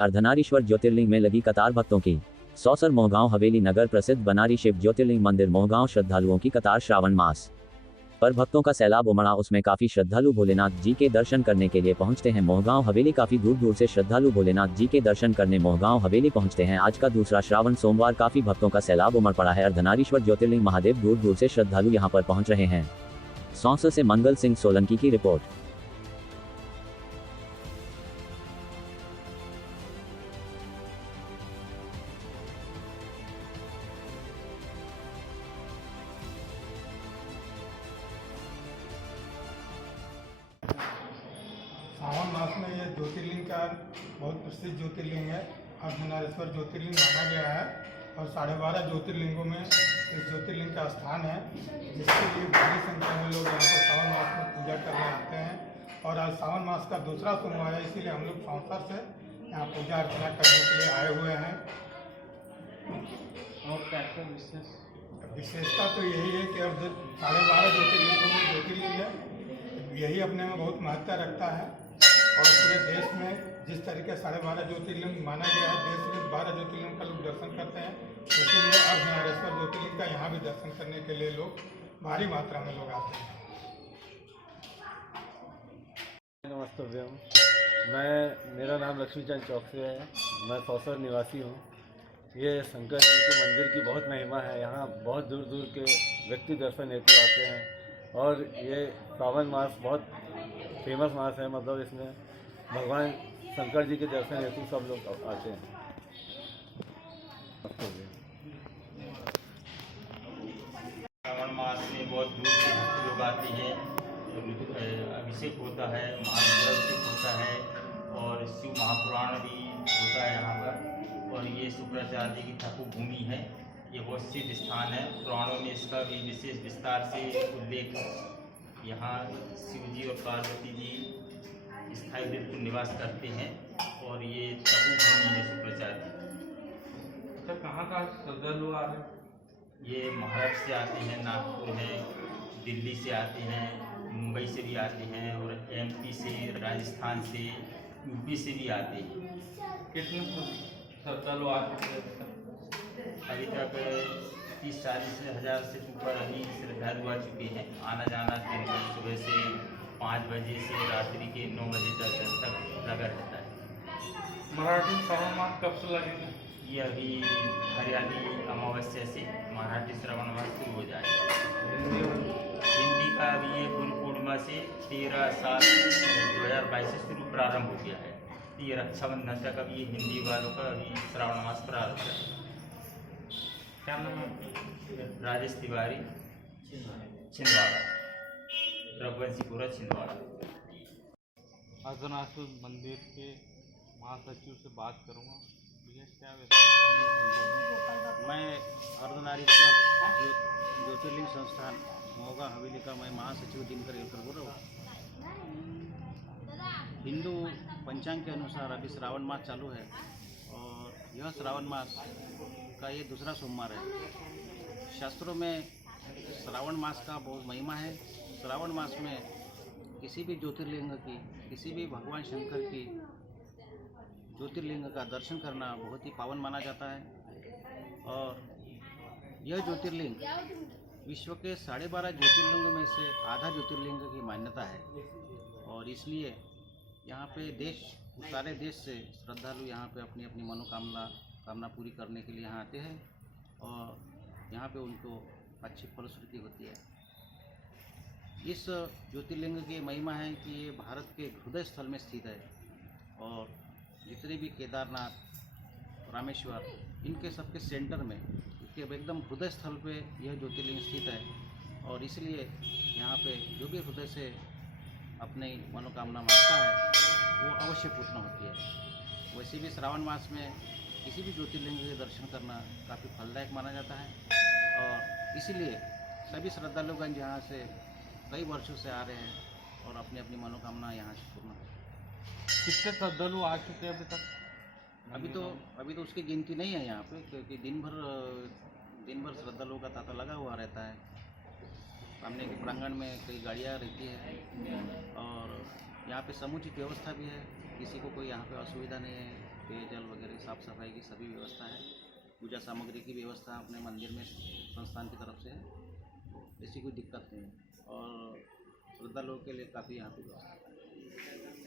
अर्धनारीश्वर ज्योतिर्लिंग में लगी कतार भक्तों की। सौसर मोहगांव हवेली नगर प्रसिद्ध बनारी शिव ज्योतिर्लिंग मंदिर मोहगांव श्रद्धालुओं की कतार। श्रावण मास पर भक्तों का सैलाब उमड़ा, उसमें काफी श्रद्धालु भोलेनाथ जी के दर्शन करने के लिए पहुंचते हैं मोहगांव हवेली। काफी दूर दूर से श्रद्धालु भोलेनाथ जी के दर्शन करने मोहगांव हवेली पहुंचते हैं। आज का दूसरा श्रावण सोमवार, काफी भक्तों का सैलाब उमड़ पड़ा है। अर्धनारीश्वर ज्योतिर्लिंग महादेव दूर दूर से श्रद्धालु यहां पर पहुंच रहे हैं। सौंसर से मंगल सिंह सोलंकी की रिपोर्ट। सावन मास में ये ज्योतिर्लिंग का बहुत प्रसिद्ध ज्योतिर्लिंग है। अर्धनारीश्वर ज्योतिर्लिंग माना गया है और 12.5 ज्योतिर्लिंगों में इस ज्योतिर्लिंग का स्थान है, जिसके लिए भारी संख्या में लोग यहाँ पर सावन मास में पूजा करने आते हैं। और आज सावन मास का दूसरा सोमवार है, इसीलिए हम लोग सौंसर से यहाँ पूजा अर्चना करने के लिए आए हुए हैं। और क्या विशेषता तो यही है कि अब 12.5 ज्योतिर्लिंगों में ज्योतिर्लिंग है, यही अपने में बहुत महत्ता रखता है। और पूरे देश में जिस तरीके 12.5 ज्योतिर्लिंग माना गया है, देश में 12 ज्योतिर्लिंग का लोग दर्शन करते हैं, इसीलिए अर्धनारीश्वर ज्योतिर्लिंग का यहाँ भी दर्शन करने के लिए लोग भारी मात्रा में लोग आते हैं। नमस्ते, मेरा नाम लक्ष्मीचंद चौकसे है। मैं सौसर निवासी हूँ। ये शंकर जी के मंदिर की बहुत महिमा है। यहाँ बहुत दूर दूर के व्यक्ति दर्शन हेतु आते हैं और ये सावन मास बहुत फेमस मास है। मतलब इसमें भगवान शंकर जी के दर्शन हेतु सब लोग आते हैं। श्रावण मास में बहुत दूर से भक्त लोग आते हैं। अभिषेक होता है, महाअभिषेक होता है और शिव महापुराण भी होता है यहाँ पर। और ये शुक्राचार्य की तपोभूमि है। ये बहुत सिद्ध स्थान है। पुराणों में इसका भी विशेष विस्तार से उल्लेख है। यहाँ शिव जी और पार्वती जी स्थायी बिल्कुल निवास करते हैं और ये तपोभूमि है शुक्राचार्य। तो कहाँ श्रद्धालु आ रहे हैं? ये महाराष्ट्र से आते हैं, नागपुर है, दिल्ली से आते हैं, मुंबई से भी आते हैं और एमपी से, राजस्थान से, यूपी से भी आते हैं। कितने श्रद्धालु आ चुके हैं? अभी तक 30-40 हज़ार से ऊपर अभी श्रद्धालु आ चुके हैं। आना जाना दिन भर सुबह से 5 बजे से रात्रि के 9 बजे तक लगा रहता है। मराठी श्रावण मास कब से लगेगा? ये अभी हरियाली अमावस्या से मराठी श्रावण मास शुरू हो जाएगा। हिंदी का अभी ये गुरु पूर्णिमा से 13/7/2022 से शुरू प्रारंभ हो गया है। ये रक्षाबंधन तक अभी हिंदी वालों का अभी श्रावण मास प्रारंभ है। क्या नाम है? राजेश तिवारी, छिंदवाड़ा, रघुवंशीपुरा, छिंदवाड़ा। अर्धनारीश्वर मंदिर के महासचिव से बात करूँगा। क्या मैं अर्धनारीश्वर ज्योतिर्लिंग संस्थान मोहगांव हवेली का मैं महासचिव दिनकर येलकर बोल रहा हूँ। हिंदू पंचांग के अनुसार अभी श्रावण मास चालू है और यह श्रावण मास का ये दूसरा सोमवार है। शास्त्रों में श्रावण मास का बहुत महिमा है। श्रावण मास में किसी भी ज्योतिर्लिंग की, किसी भी भगवान शंकर की ज्योतिर्लिंग का दर्शन करना बहुत ही पावन माना जाता है। और यह ज्योतिर्लिंग विश्व के 12.5 ज्योतिर्लिंगों में से आधा ज्योतिर्लिंग की मान्यता है और इसलिए यहाँ पे सारे देश से श्रद्धालु यहाँ पे अपनी अपनी कामना पूरी करने के लिए यहाँ आते हैं और यहाँ पे उनको अच्छी फलश्रुति होती है। इस ज्योतिर्लिंग की महिमा है कि ये भारत के हृदय स्थल में स्थित है और जितने भी केदारनाथ, रामेश्वर, इनके सबके सेंटर में, इसके एकदम हृदय स्थल पे यह ज्योतिर्लिंग स्थित है और इसलिए यहाँ पे जो भी हृदय से अपनी मनोकामना मांगता है वो अवश्य पूर्ण होती है। वैसे भी श्रावण मास में किसी भी ज्योतिर्लिंग के दर्शन करना काफ़ी फलदायक माना जाता है और इसीलिए सभी श्रद्धालुगण यहाँ से कई वर्षों से आ रहे हैं और अपनी अपनी मनोकामना यहाँ से पूर्ण होती है। कितने श्रद्धालु आ चुके हैं अभी तक? अभी तो उसकी गिनती नहीं है यहाँ पे, क्योंकि दिन भर श्रद्धालुओं का तांता लगा हुआ रहता है। सामने के प्रांगण में कई गाड़ियाँ रहती है और यहाँ पे समुचित व्यवस्था भी है, किसी को कोई यहाँ पे असुविधा नहीं है। पेयजल वगैरह साफ़ सफाई की सभी व्यवस्था है। पूजा सामग्री की व्यवस्था अपने मंदिर में संस्थान की तरफ से है, ऐसी कोई दिक्कत नहीं है और श्रद्धालुओं के लिए काफ़ी यहाँ पे व्यवस्था है।